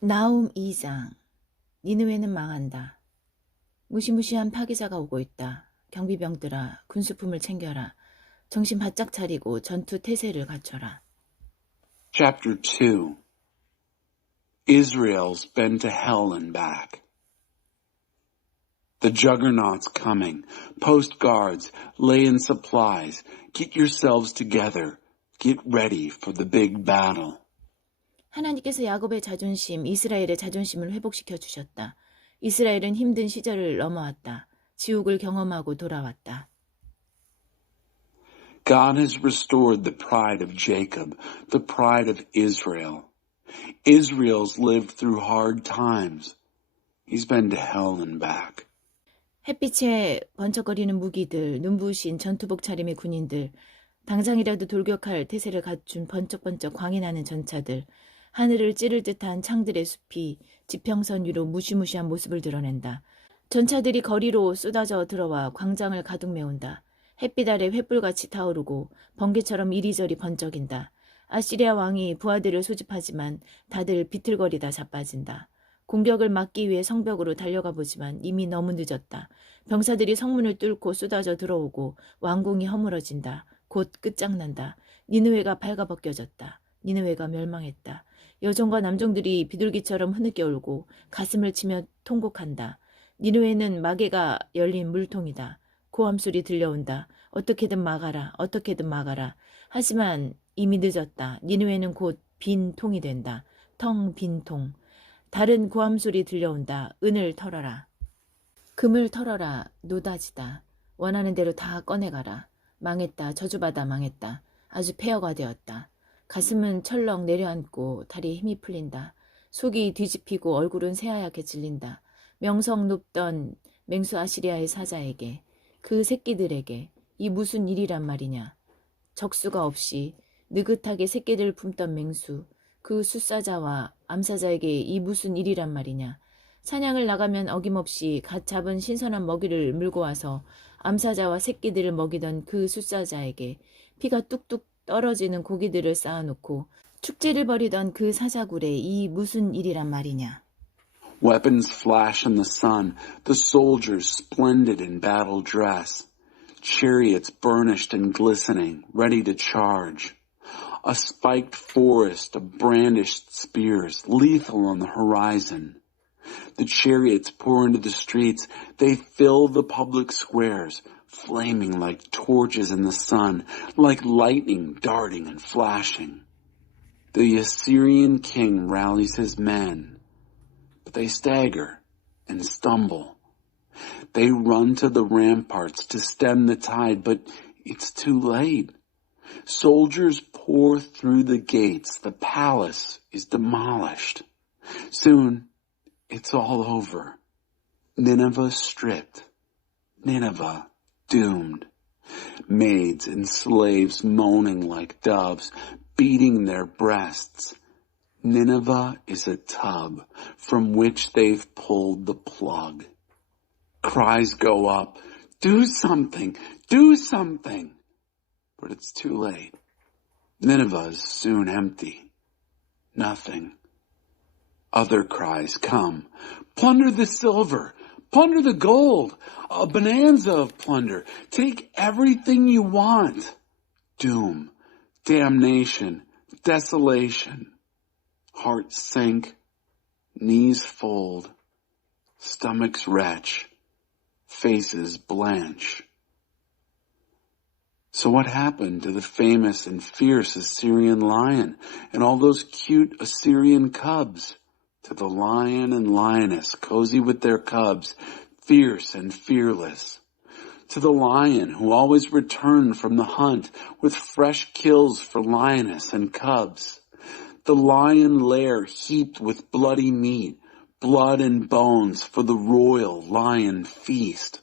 나훔 2장. 니느웨는 망한다. 무시무시한 파괴자가 오고 있다. 경비병들아, 군수품을 챙겨라. 정신 바짝 차리고 전투 태세를 갖춰라. Chapter 2 Israel's been to hell and back. The juggernaut's coming. Post guards, lay in supplies. Get yourselves together. Get ready for the big battle. 하나님께서 야곱의 자존심, 이스라엘의 자존심을 회복시켜 주셨다. 이스라엘은 힘든 시절을 넘어왔다. 지옥을 경험하고 돌아왔다. God has restored the pride of Jacob, the pride of Israel. Israel's lived through hard times. He's been to hell and back. 햇빛에 번쩍거리는 무기들, 눈부신 전투복 차림의 군인들, 당장이라도 돌격할 태세를 갖춘 번쩍번쩍 광이 나는 전차들, 하늘을 찌를 듯한 창들의 숲이 지평선 위로 무시무시한 모습을 드러낸다. 전차들이 거리로 쏟아져 들어와 광장을 가득 메운다. 햇빛 아래 횃불같이 타오르고 번개처럼 이리저리 번쩍인다. 아시리아 왕이 부하들을 소집하지만 다들 비틀거리다 자빠진다. 공격을 막기 위해 성벽으로 달려가 보지만 이미 너무 늦었다. 병사들이 성문을 뚫고 쏟아져 들어오고 왕궁이 허물어진다. 곧 끝장난다. 니느웨가 발가벗겨졌다. 니느웨가 멸망했다. 여종과 남종들이 비둘기처럼 흐느껴 울고 가슴을 치며 통곡한다. 니느웨는 마개가 열린 물통이다. 고함소리 들려온다. 어떻게든 막아라. 어떻게든 막아라. 하지만 이미 늦었다. 니느웨는 곧 빈 통이 된다. 텅 빈 통. 다른 고함소리 들려온다. 은을 털어라. 금을 털어라. 노다지다. 원하는 대로 다 꺼내가라. 망했다. 저주받아 망했다. 아주 폐허가 되었다. 가슴은 철렁 내려앉고 다리에 힘이 풀린다. 속이 뒤집히고 얼굴은 새하얗게 질린다. 명성 높던 맹수 아시리아의 사자에게, 그 새끼들에게 이 무슨 일이란 말이냐. 적수가 없이 느긋하게 새끼들을 품던 맹수, 그 숫사자와 암사자에게 이 무슨 일이란 말이냐. 사냥을 나가면 어김없이 갓 잡은 신선한 먹이를 물고 와서 암사자와 새끼들을 먹이던 그 숫사자에게 피가 뚝뚝 떨어지는 고기들을 쌓아놓고 축제를 벌이던 그 사자굴에 이 무슨 일이란 말이냐. Weapons flash in the sun, the soldiers splendid in battle dress, chariots burnished and glistening, ready to charge. A spiked forest of brandished spears, lethal on the horizon. The chariots pour into the streets. They fill the public squares, flaming like torches in the sun, like lightning darting and flashing. The Assyrian king rallies his men, but they stagger and stumble. They run to the ramparts to stem the tide, but it's too late. Soldiers pour through the gates. The palace is demolished. Soon, it's all over. Nineveh stripped. Nineveh doomed. Maids and slaves moaning like doves, beating their breasts. Nineveh is a tub from which they've pulled the plug. Cries go up, do something, do something. But it's too late. Nineveh is soon empty. Nothing. Other cries come. Plunder the silver. Plunder the gold. A bonanza of plunder. Take everything you want. Doom. Damnation. Desolation. Hearts sink. Knees fold. Stomachs retch. Faces blanch. So what happened to the famous and fierce Assyrian lion and all those cute Assyrian cubs? To the lion and lioness, cozy with their cubs, fierce and fearless. To the lion who always returned from the hunt with fresh kills for lioness and cubs. The lion lair heaped with bloody meat, blood and bones for the royal lion feast.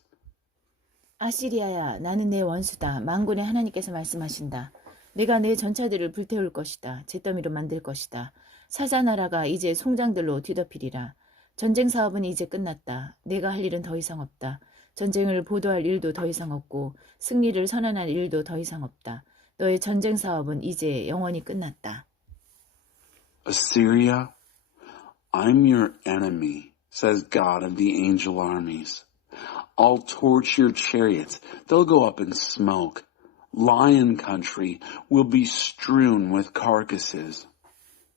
아시리아야, 나는 내 원수다. 만군의 하나님께서 말씀하신다. 내가 내 전차들을 불태울 것이다. 잿더미로 만들 것이다. 사자나라가 이제 송장들로 뒤덮이리라. 전쟁 사업은 이제 끝났다. 내가 할 일은 더 이상 없다. 전쟁을 보도할 일도 더 이상 없고 승리를 선언할 일도 더 이상 없다. 너의 전쟁 사업은 이제 영원히 끝났다. Assyria, I'm your enemy, says God of the angel armies. I'll torch your chariots. They'll go up in smoke. Lion country will be strewn with carcasses.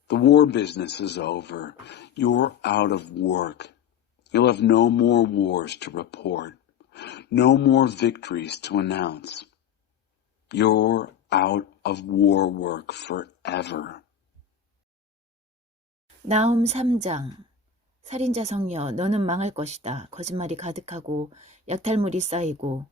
The war business is over. You're out of work. You'll have no more wars to report. No more victories to announce. You're out of war work forever. 나훔 3장. 살인자 성녀, 너는 망할 것이다. 거짓말이 가득하고 약탈물이 쌓이고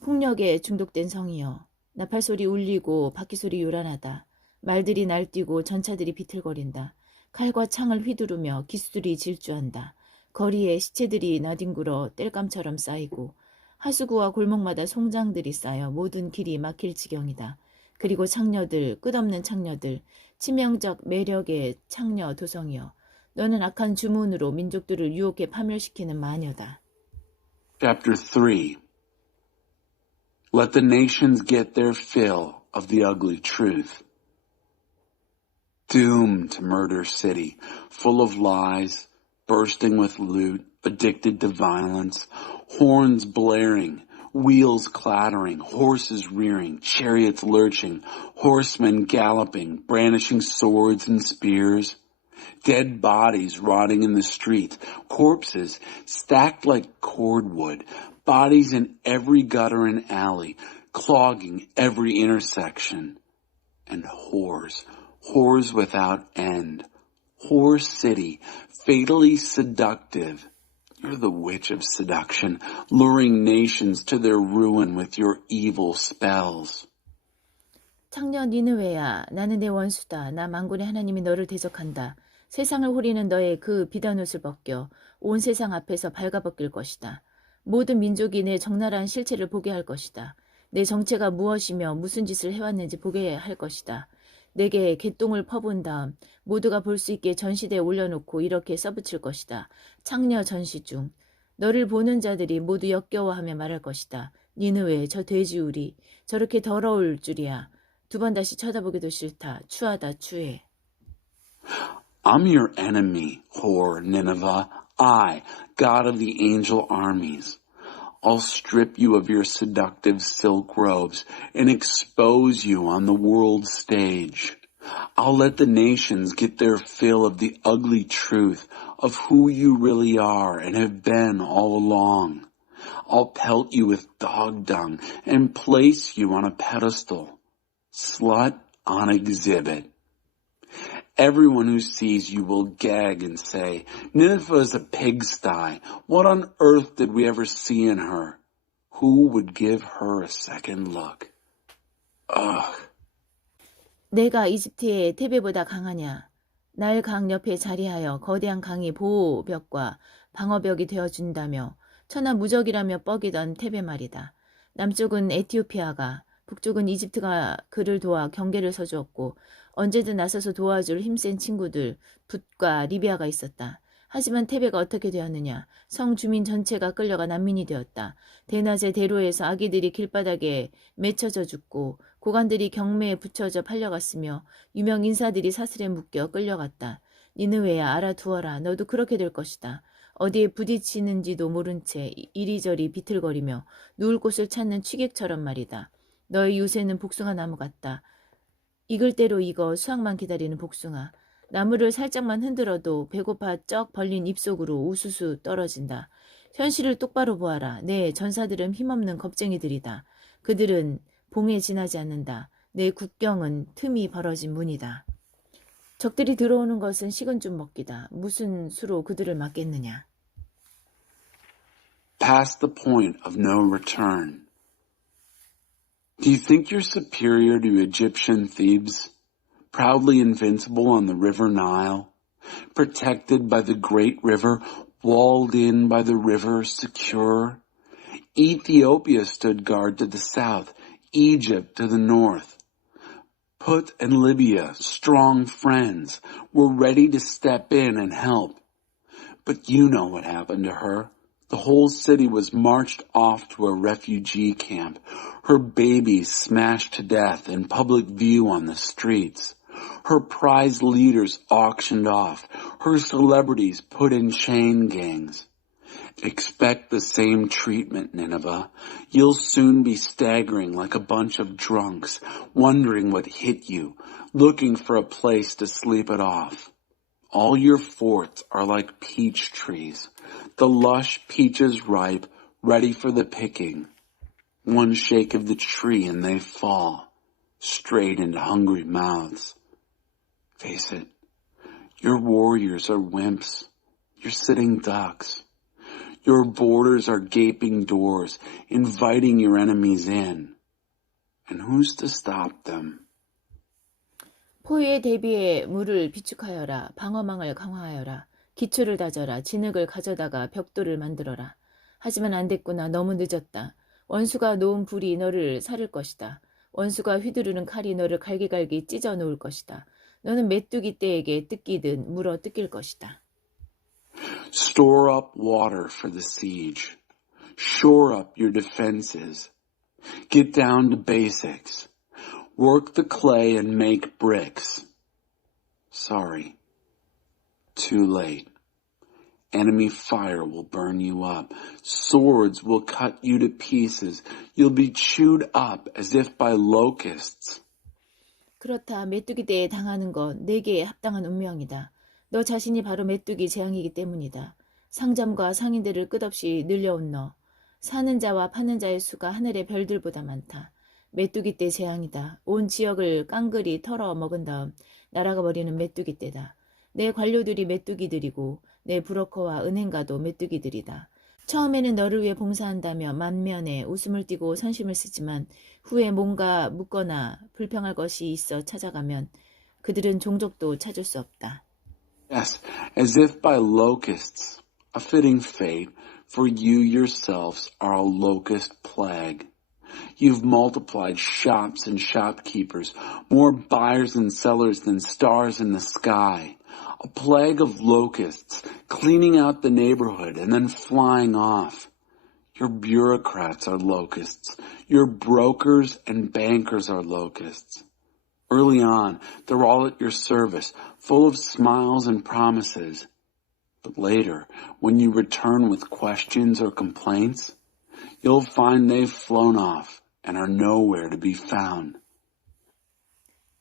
폭력에 중독된 성이여. 나팔소리 울리고 바퀴소리 요란하다. 말들이 날뛰고 전차들이 비틀거린다. 칼과 창을 휘두르며 기수들이 질주한다. 거리에 시체들이 나뒹굴어 땔감처럼 쌓이고 하수구와 골목마다 송장들이 쌓여 모든 길이 막힐 지경이다. 그리고 창녀들, 끝없는 창녀들, 치명적 매력의 창녀 도성이여. 너는 악한 주문으로 민족들을 유혹해 파멸시키는 마녀다. Chapter 3. Let the nations get their fill of the ugly truth. Doomed to murder city, full of lies, bursting with loot, addicted to violence, horns blaring, wheels clattering, horses rearing, chariots lurching, horsemen galloping, brandishing swords and spears, dead bodies rotting in the streets, corpses stacked like cordwood, bodies in every gutter and alley, clogging every intersection, and whores without end, whore city, fatally seductive. You're the witch of seduction, luring nations to their ruin with your evil spells. 창녀 니느웨야, 나는 내 원수다. 나 만군의 하나님이 너를 대적한다. 세상을 후리는 너의 그 비단 옷을 벗겨 온 세상 앞에서 발가벗길 것이다. 모든 민족이 내 적나라한 실체를 보게 할 것이다. 내 정체가 무엇이며 무슨 짓을 해왔는지 보게 할 것이다. 내게 개똥을 퍼본 다음 모두가 볼 수 있게 전시대에 올려놓고 이렇게 써붙일 것이다. 창녀 전시 중 너를 보는 자들이 모두 역겨워하며 말할 것이다. 니느웨 저 돼지우리 저렇게 더러울 줄이야. 두 번 다시 쳐다보기도 싫다. 추하다 추해. I'm your enemy, whore Nineveh. I, God of the angel armies. I'll strip you of your seductive silk robes and expose you on the world stage. I'll let the nations get their fill of the ugly truth of who you really are and have been all along. I'll pelt you with dog dung and place you on a pedestal. Slut on exhibit. Everyone who sees you will gag and say, Nineveh is a pigsty. What on earth did we ever see in her? Who would give her a second look? Ugh. 내가 이집트의 테베보다 강하냐? 나일 강 옆에 자리하여 거대한 강이 보호벽과 방어벽이 되어준다며 천하 무적이라며 뻐기던 테베 말이다. 남쪽은 에티오피아가, 북쪽은 이집트가 그를 도와 경계를 서주었고 언제든 나서서 도와줄 힘센 친구들 붓과 리비아가 있었다. 하지만 테베가 어떻게 되었느냐. 성 주민 전체가 끌려가 난민이 되었다. 대낮에 대로에서 아기들이 길바닥에 맺혀져 죽고 고관들이 경매에 붙여져 팔려갔으며 유명 인사들이 사슬에 묶여 끌려갔다. 니느웨야 알아두어라. 너도 그렇게 될 것이다. 어디에 부딪히는지도 모른 채 이리저리 비틀거리며 누울 곳을 찾는 취객처럼 말이다. 너의 유새는 복숭아 나무 같다. 익을 대로 익어 수확만 기다리는 복숭아. 나무를 살짝만 흔들어도 배고파 쩍 벌린 입속으로 우수수 떨어진다. 현실을 똑바로 보아라. 내 전사들은 힘없는 겁쟁이들이다. 그들은 봉에 지나지 않는다. 내 국경은 틈이 벌어진 문이다. 적들이 들어오는 것은 식은 죽 먹기다. 무슨 수로 그들을 막겠느냐. Past the point of no return. Do you think you're superior to Egyptian Thebes, proudly invincible on the river Nile, protected by the great river, walled in by the river, secure? Ethiopia stood guard to the south, Egypt to the north. Put and Libya, strong friends, were ready to step in and help. But you know what happened to her. The whole city was marched off to a refugee camp, her babies smashed to death in public view on the streets, her prize leaders auctioned off, her celebrities put in chain gangs. Expect the same treatment, Nineveh. You'll soon be staggering like a bunch of drunks, wondering what hit you, looking for a place to sleep it off. All your forts are like peach trees, the lush peaches ripe, ready for the picking. One shake of the tree and they fall, straight into hungry mouths. Face it, your warriors are wimps, you're sitting ducks. Your borders are gaping doors, inviting your enemies in. And who's to stop them? 포위에 대비해 물을 비축하여라. 방어망을 강화하여라. 기초를 다져라. 진흙을 가져다가 벽돌을 만들어라. 하지만 안 됐구나. 너무 늦었다. 원수가 놓은 불이 너를 사를 것이다. 원수가 휘두르는 칼이 너를 갈기갈기 찢어 놓을 것이다. 너는 메뚜기 떼에게 뜯기듯 물어 뜯길 것이다. Store up water for the siege. Shore up your defenses. Get down to basics. Work the clay and make bricks. Sorry. Too late. Enemy fire will burn you up. Swords will cut you to pieces. You'll be chewed up as if by locusts. 그렇다. 메뚜기 떼에 당하는 건 내게 합당한 운명이다. 너 자신이 바로 메뚜기 재앙이기 때문이다. 상점과 상인들을 끝없이 늘려온 너. 사는 자와 파는 자의 수가 하늘의 별들보다 많다. 메뚜기 떼 재앙이다. 온 지역을 깡그리 털어 먹은 다음 날아가 버리는 메뚜기 떼다. 내 관료들이 메뚜기들이고 내 브로커와 은행가도 메뚜기들이다. 처음에는 너를 위해 봉사한다며 만면에 웃음을 띠고 선심을 쓰지만 후에 뭔가 묻거나 불평할 것이 있어 찾아가면 그들은 종족도 찾을 수 없다. Yes, as if by locusts, a fitting fate, for you yourselves are a locust plague. You've multiplied shops and shopkeepers, more buyers and sellers than stars in the sky. A plague of locusts, cleaning out the neighborhood and then flying off. Your bureaucrats are locusts. Your brokers and bankers are locusts. Early on, they're all at your service, full of smiles and promises. But later, when you return with questions or complaints, you'll find they've flown off and are nowhere to be found.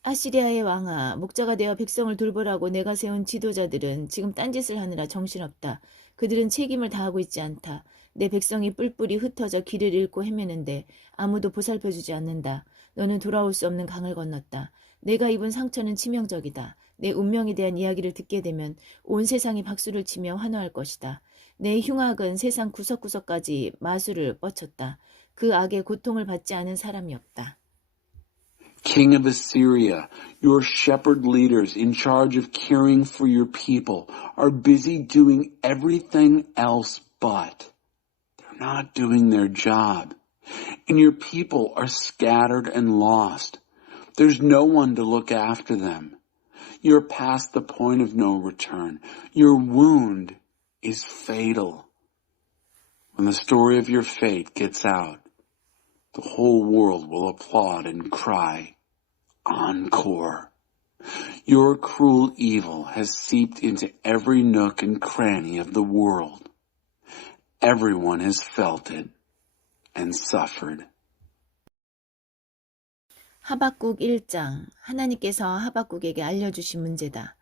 아시리아의 왕아, 목자가 되어 백성을 돌보라고 내가 세운 지도자들은 지금 딴짓을 하느라 정신없다. 그들은 책임을 다하고 있지 않다. 내 백성이 뿔뿔이 흩어져 길을 잃고 헤매는데 아무도 보살펴주지 않는다. 너는 돌아올 수 없는 강을 건넜다. 내가 입은 상처는 치명적이다. 내 운명에 대한 이야기를 듣게 되면 온 세상이 박수를 치며 환호할 것이다. 내 흉악은 세상 구석구석까지 마술을 뻗쳤다. 그 악의 고통을 받지 않은 사람이 없다. King of Assyria, your shepherd leaders in charge of caring for your people are busy doing everything else but. They're not doing their job. And your people are scattered and lost. There's no one to look after them. You're past the point of no return. Your wound is fatal. When the story of your fate gets out, the whole world will applaud and cry, Encore. Your cruel evil has seeped into every nook and cranny of the world. Everyone has felt it and suffered. 하박국 1장. 하나님께서 하박국에게 알려주신 문제다.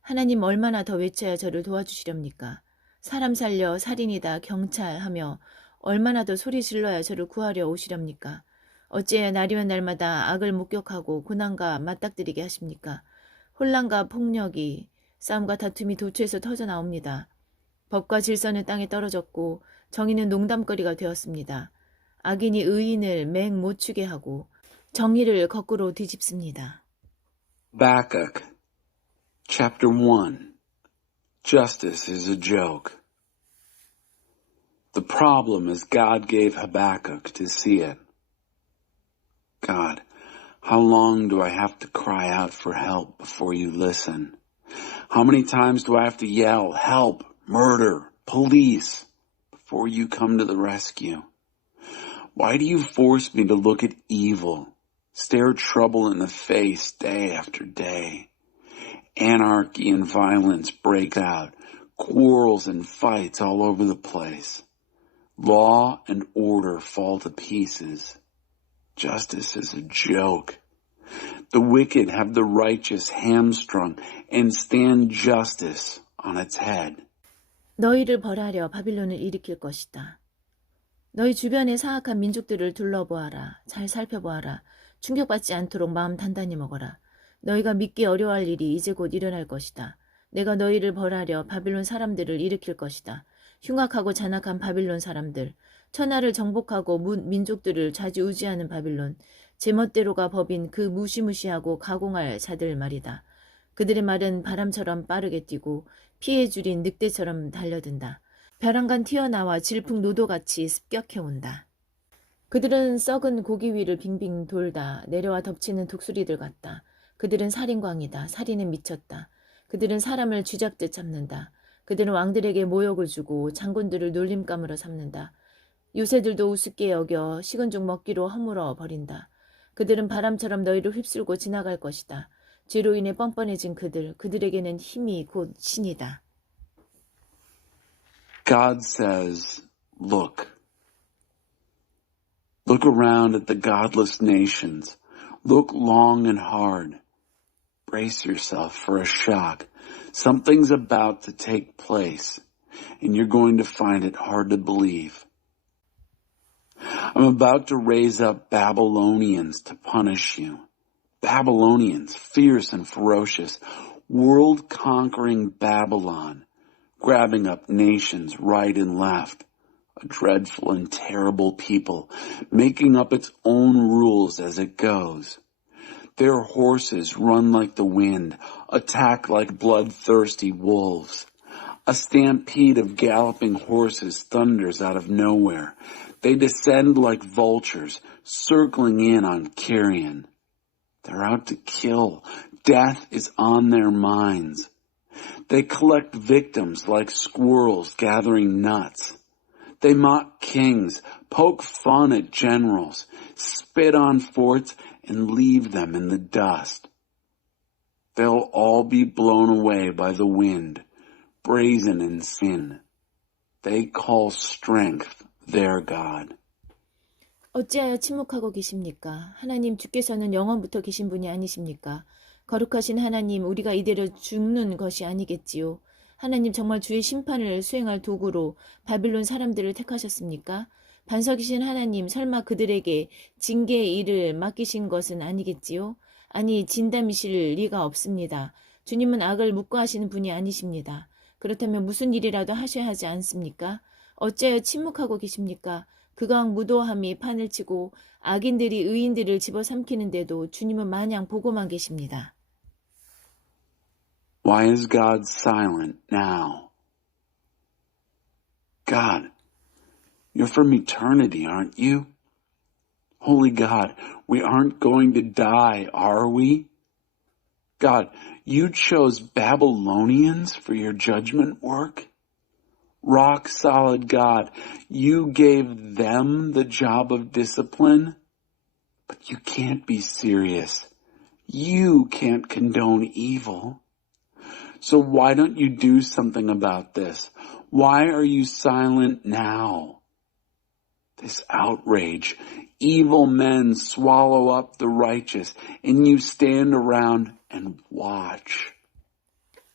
하나님 얼마나 더 외쳐야 저를 도와주시렵니까? 사람 살려 살인이다 경찰하며 얼마나 더 소리 질러야 저를 구하려 오시렵니까? 어찌해야 날이면 날마다 악을 목격하고 고난과 맞닥뜨리게 하십니까? 혼란과 폭력이 싸움과 다툼이 도처에서 터져나옵니다. 법과 질서는 땅에 떨어졌고 정의는 농담거리가 되었습니다. 악인이 의인을 맹 못 추게 하고 정의를 거꾸로 뒤집습니다. Habakkuk, chapter 1. Justice is a joke. The problem is God gave Habakkuk to see it. God, how long do I have to cry out for help before you listen? How many times do I have to yell, help, murder, police, before you come to the rescue? Why do you force me to look at evil, stare trouble in the face day after day. Anarchy and violence break out, quarrels and fights all over the place. Law and order fall to pieces. Justice is a joke. The wicked have the righteous hamstrung and stand justice on its head. 너희를 벌하려 바빌론을 일으킬 것이다. 너희 주변의 사악한 민족들을 둘러보아라. 잘 살펴보아라. 충격받지 않도록 마음 단단히 먹어라. 너희가 믿기 어려워할 일이 이제 곧 일어날 것이다. 내가 너희를 벌하려 바빌론 사람들을 일으킬 것이다. 흉악하고 잔악한 바빌론 사람들, 천하를 정복하고 민족들을 좌지우지하는 바빌론, 제멋대로가 법인 그 무시무시하고 가공할 자들 말이다. 그들의 말은 바람처럼 빠르게 뛰고 피해 줄인 늑대처럼 달려든다. 벼랑간 튀어나와 질풍노도같이 습격해온다. 그들은 썩은 고기 위를 빙빙 돌다 내려와 덮치는 독수리들 같다. 그들은 살인광이다. 살인에 미쳤다. 그들은 사람을 쥐잡듯 잡는다. 그들은 왕들에게 모욕을 주고 장군들을 놀림감으로 삼는다. 요새들도 우습게 여겨 식은 죽 먹기로 허물어 버린다. 그들은 바람처럼 너희를 휩쓸고 지나갈 것이다. 죄로 인해 뻔뻔해진 그들에게는 힘이 곧 신이다. God says, look. Look around at the godless nations. Look long and hard. Brace yourself for a shock. Something's about to take place, and you're going to find it hard to believe. I'm about to raise up Babylonians to punish you. Babylonians, fierce and ferocious, world-conquering Babylon, grabbing up nations right and left. A dreadful and terrible people, making up its own rules as it goes. Their horses run like the wind, attack like bloodthirsty wolves. A stampede of galloping horses thunders out of nowhere. They descend like vultures, circling in on carrion. They're out to kill. Death is on their minds. They collect victims like squirrels gathering nuts. They mock kings, poke fun at generals, spit on forts, and leave them in the dust. They'll all be blown away by the wind, brazen in sin. They call strength their God. 어찌하여 침묵하고 계십니까? 하나님 주께서는 영원부터 계신 분이 아니십니까? 거룩하신 하나님, 우리가 이대로 죽는 것이 아니겠지요. 하나님 정말 주의 심판을 수행할 도구로 바빌론 사람들을 택하셨습니까? 반석이신 하나님, 설마 그들에게 징계의 일을 맡기신 것은 아니겠지요? 아니, 진담이실 리가 없습니다. 주님은 악을 묵과하시는 분이 아니십니다. 그렇다면 무슨 일이라도 하셔야 하지 않습니까? 어찌하여 침묵하고 계십니까? 극악 무도함이 판을 치고 악인들이 의인들을 집어삼키는데도 주님은 마냥 보고만 계십니다. Why is God silent now? God, you're from eternity, aren't you? Holy God, we aren't going to die, are we? God, you chose Babylonians for your judgment work? Rock solid God, you gave them the job of discipline? But you can't be serious. You can't condone evil. So why don't you do something about this? Why are you silent now? This outrage. Evil men swallow up the righteous, and you stand around and watch.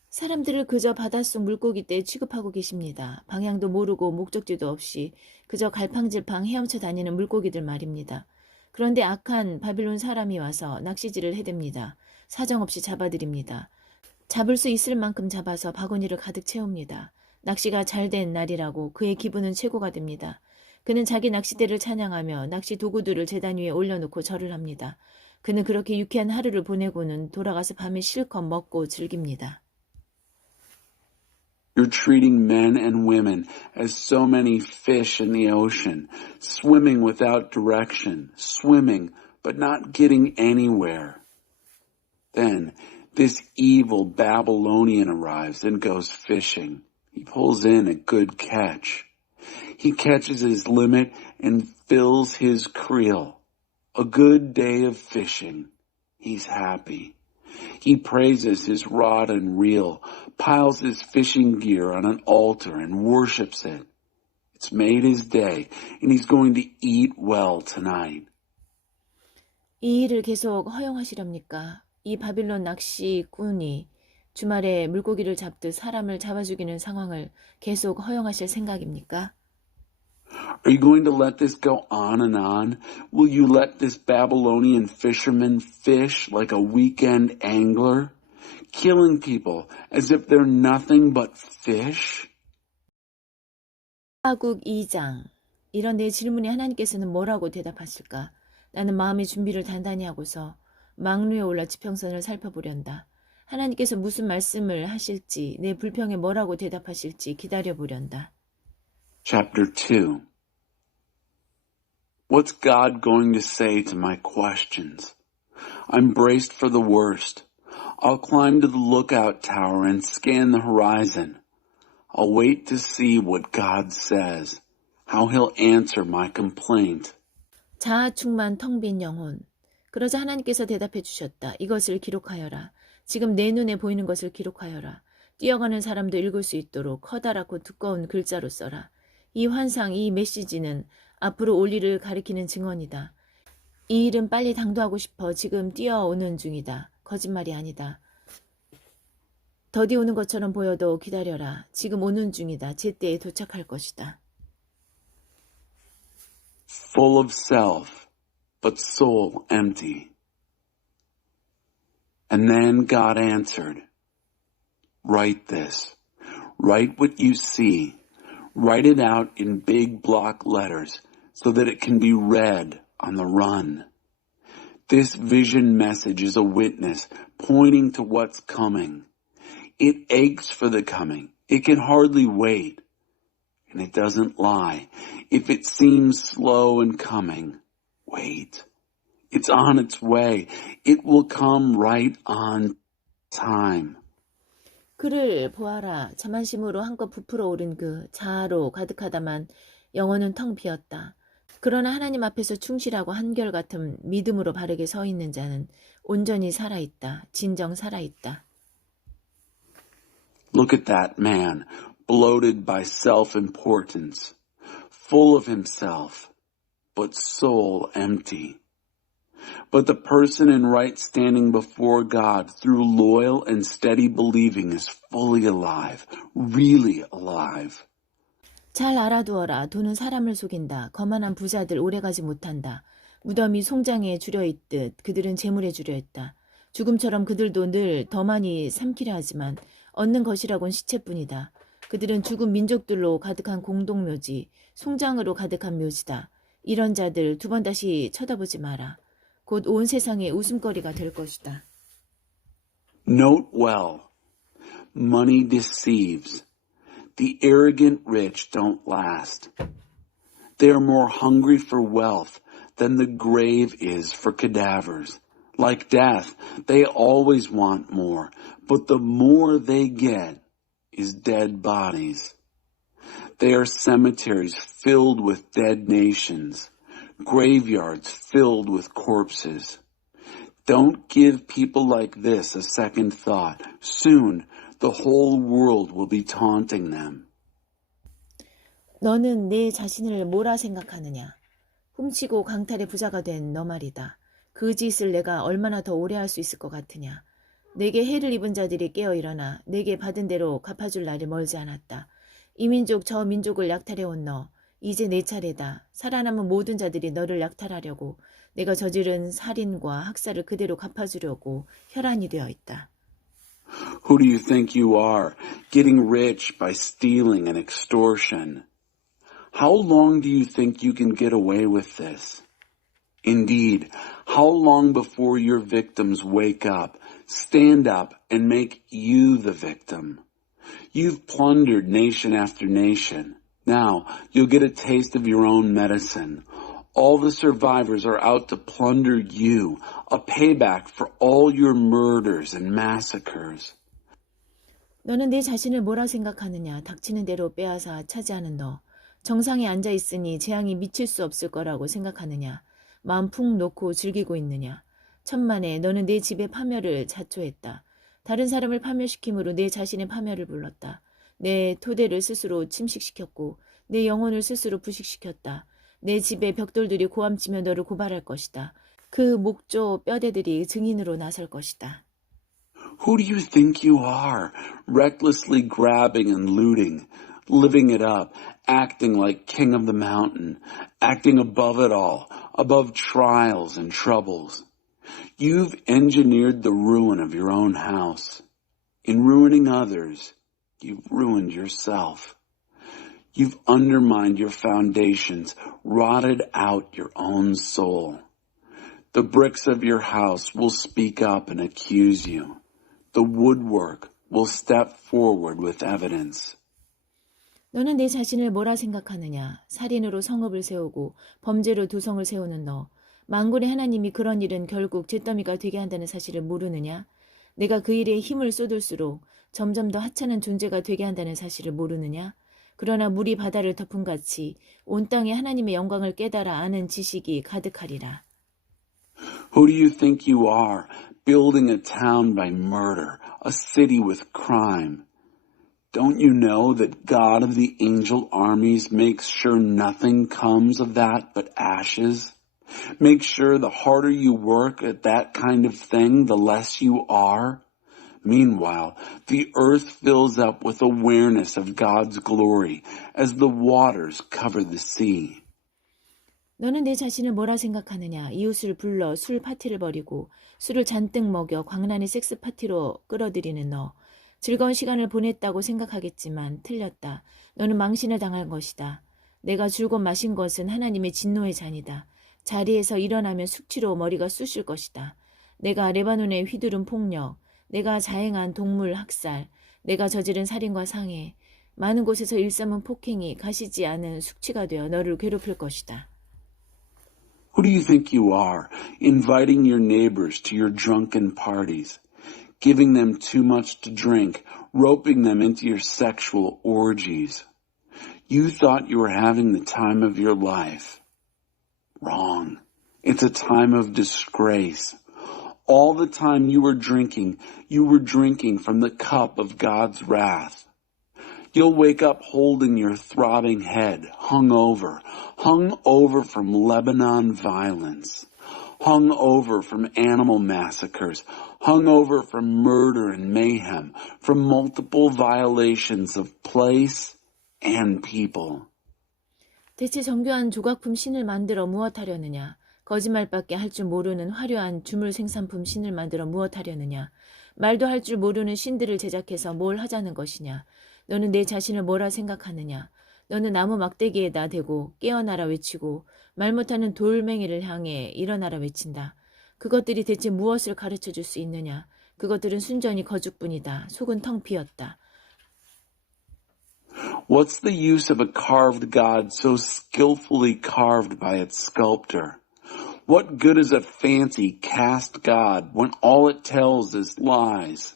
사람들을 그저 바닷속 물고기 떼 취급하고 계십니다. 방향도 모르고 목적지도 없이 그저 갈팡질팡 헤엄쳐 다니는 물고기들 말입니다. 그런데 악한 바빌론 사람이 와서 낚시질을 해댑니다. 사정없이 잡아들입니다. 잡을 수 있을 만큼 잡아서 바구니를 가득 채웁니다. 낚시가 잘된 날이라고 그의 기분은 최고가 됩니다. 그는 자기 낚시대를 찬양하며 낚시 도구들을 제단 위에 올려놓고 절을 합니다. 그는 그렇게 유쾌한 하루를 보내고는 돌아가서 밤에 실컷 먹고 즐깁니다. You're treating men and women as so many fish in the ocean, swimming without direction, swimming but not getting anywhere. Then this evil Babylonian arrives and goes fishing. He pulls in a good catch. He catches his limit and fills his creel. A good day of fishing. He's happy. He praises his rod and reel, piles his fishing gear on an altar and worships it. It's made his day, and he's going to eat well tonight. 이 일을 계속 허용하시렵니까? 이 바빌론 낚시꾼이 주말에 물고기를 잡듯 사람을 잡아 죽이는 상황을 계속 허용하실 생각입니까? Are you going to let this go on and on? Will you let this Babylonian fisherman fish like a weekend angler, killing people as if they're nothing but fish? 하박국 2장. 이런 내 질문에 하나님께서는 뭐라고 대답하실까? 나는 마음의 준비를 단단히 하고서 망루에 올라 지평선을 살펴보련다. 하나님께서 무슨 말씀을 하실지, 내 불평에 뭐라고 대답하실지 기다려보련다. Chapter 2. What's God going to say to my questions? I'm braced for the worst. I'll climb to the lookout tower and scan the horizon. I'll wait to see what God says, how he'll answer my complaint. 자아 충만 텅 빈 영혼. 그러자 하나님께서 대답해 주셨다. 이것을 기록하여라. 지금 내 눈에 보이는 것을 기록하여라. 뛰어가는 사람도 읽을 수 있도록 커다랗고 두꺼운 글자로 써라. 이 환상, 이 메시지는 앞으로 올 일을 가리키는 증언이다. 이 일은 빨리 당도하고 싶어 지금 뛰어오는 중이다. 거짓말이 아니다. 더디 오는 것처럼 보여도 기다려라. 지금 오는 중이다. 제때에 도착할 것이다. Full of self, but soul empty. And then God answered, write this. Write what you see. Write it out in big block letters so that it can be read on the run. This vision message is a witness pointing to what's coming. It aches for the coming. It can hardly wait. And it doesn't lie. If it seems slow in coming, wait. It's on its way. It will come right on time. 그를 보아라. 자만심으로 한껏 부풀어 오른 그 자아로 가득하다만 영혼은 텅 비었다. 그러나 하나님 앞에서 충실하고 한결같은 믿음으로 바르게 서 있는 자는 온전히 살아있다. 진정 살아있다. Look at that man, bloated by self-importance, full of himself, but soul empty. But the person in right standing before God through loyal and steady believing is fully alive, really alive. 잘 알아두어라. 돈은 사람을 속인다. 거만한 부자들 오래가지 못한다. 무덤이 송장에 주려 있듯 그들은 재물에 주려 했다. 죽음처럼 그들도 늘 더 많이 삼키려 하지만 얻는 것이라곤 시체뿐이다. 그들은 죽은 민족들로 가득한 공동묘지, 송장으로 가득한 묘지다. 이런 자들 두 번 다시 쳐다보지 마라. 곧 온 세상의 웃음거리가 될 것이다. Note well, money deceives. The arrogant rich don't last. They are more hungry for wealth than the grave is for cadavers. Like death, they always want more, but the more they get is dead bodies. They are cemeteries filled with dead nations, graveyards filled with corpses. Don't give people like this a second thought. Soon, the whole world will be taunting them. 너는 내 자신을 뭐라 생각하느냐? 훔치고 강탈의 부자가 된 너 말이다. 그 짓을 내가 얼마나 더 오래 할 수 있을 것 같으냐? 내게 해를 입은 자들이 깨어 일어나 내게 받은 대로 갚아줄 날이 멀지 않았다. 이 민족 저 민족을 약탈해온 너, 이제 내 차례다. 살아남은 모든 자들이 너를 약탈하려고 내가 저지른 살인과 학살을 그대로 갚아주려고 혈안이 되어 있다. Who do you think you are, getting rich by stealing and extortion? How long do you think you can get away with this? Indeed, how long before your victims wake up, stand up, and make you the victim? You've plundered nation after nation. Now, you'll get a taste of your own medicine. All the survivors are out to plunder you, a payback for all your murders and massacres. 너는 내 자신을 뭐라 생각하느냐? 닥치는 대로 빼앗아 차지하는 너. 정상에 앉아있으니 재앙이 미칠 수 없을 거라고 생각하느냐? 마음 푹 놓고 즐기고 있느냐? 천만에 너는 내 집의 파멸을 자초했다. 다른 사람을 파멸시킴으로 내 자신의 파멸을 불렀다. 내 토대를 스스로 침식시켰고 내 영혼을 스스로 부식시켰다. 내 집의 벽돌들이 고함치며 너를 고발할 것이다. 그 목조 뼈대들이 증인으로 나설 것이다. Who do you think you are? Recklessly grabbing and looting, living it up, acting like king of the mountain, acting above it all, above trials and troubles. You've engineered the ruin of your own house. In ruining others, you've ruined yourself. You've undermined your foundations, rotted out your own soul. The bricks of your house will speak up and accuse you. The woodwork will step forward with evidence. 너는 내 자신을 뭐라 생각하느냐? 살인으로 성읍을 세우고 범죄로 도성을 세우는 너. 만군의 하나님이 그런 일은 결국 잿더미가 되게 한다는 사실을 모르느냐? 내가 그 일에 힘을 쏟을수록 점점 더 하찮은 존재가 되게 한다는 사실을 모르느냐? 그러나 물이 바다를 덮음같이 온 땅에 하나님의 영광을 깨달아 아는 지식이 가득하리라. Who do you think you are, building a town by murder, a city with crime? Don't you know that God of the angel armies makes sure nothing comes of that but ashes? Makes sure the harder you work at that kind of thing, the less you are? Meanwhile, the earth fills up with awareness of God's glory as the waters cover the sea. 너는 내 자신을 뭐라 생각하느냐? 이웃을 불러 술 파티를 벌이고 술을 잔뜩 먹여 광란의 섹스 파티로 끌어들이는 너. 즐거운 시간을 보냈다고 생각하겠지만 틀렸다. 너는 망신을 당할 것이다. 내가 줄곧 마신 것은 하나님의 진노의 잔이다. 자리에서 일어나면 숙취로 머리가 쑤실 것이다. 내가 레바논에 휘두른 폭력, 내가 자행한 동물 학살, 내가 저지른 살인과 상해, 많은 곳에서 일삼은 폭행이 가시지 않은 숙취가 되어 너를 괴롭힐 것이다. Who do you think you are, inviting your neighbors to your drunken parties, giving them too much to drink, roping them into your sexual orgies? You thought you were having the time of your life. Wrong. It's a time of disgrace. All the time you were drinking from the cup of God's wrath. You'll wake up holding your throbbing head, hung over from Lebanon violence, hung over from animal massacres, hung over from murder and mayhem, from multiple violations of place and people. 대체 정교한 조각품 신을 만들어 무엇하려느냐? 거짓말밖에 할 줄 모르는 화려한 주물 생산품 신을 만들어 무엇하려느냐? 말도 할 줄 모르는 신들을 제작해서 뭘 하자는 것이냐? 너는 내 자신을 뭐라 생각하느냐? 너는 나무 막대기에다 대고 깨어나라 외치고 말 못하는 돌멩이를 향해 일어나라 외친다. 그것들이 대체 무엇을 가르쳐 줄 수 있느냐? 그것들은 순전히 거죽뿐이다. 속은 텅 비었다. What's the use of a carved God so skillfully carved by its sculptor? What good is a fancy cast God when all it tells is lies?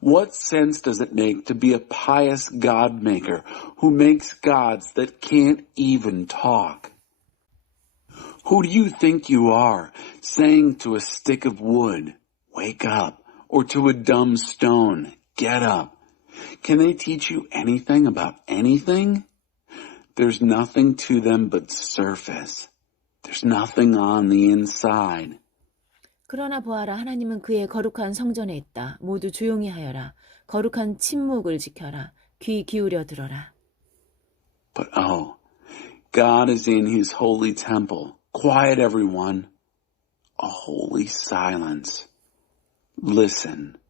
What sense does it make to be a pious God maker who makes gods that can't even talk? Who do you think you are, saying to a stick of wood, wake up, or to a dumb stone, get up? Can they teach you anything about anything? There's nothing to them but surface. There's nothing on the inside. 그러나 보아라, 하나님은 그의 거룩한 성전에 있다. 모두 조용히 하여라. 거룩한 침묵을 지켜라. 귀 기울여 들어라. But oh, God is in his holy temple. Quiet, everyone. A holy silence. Listen.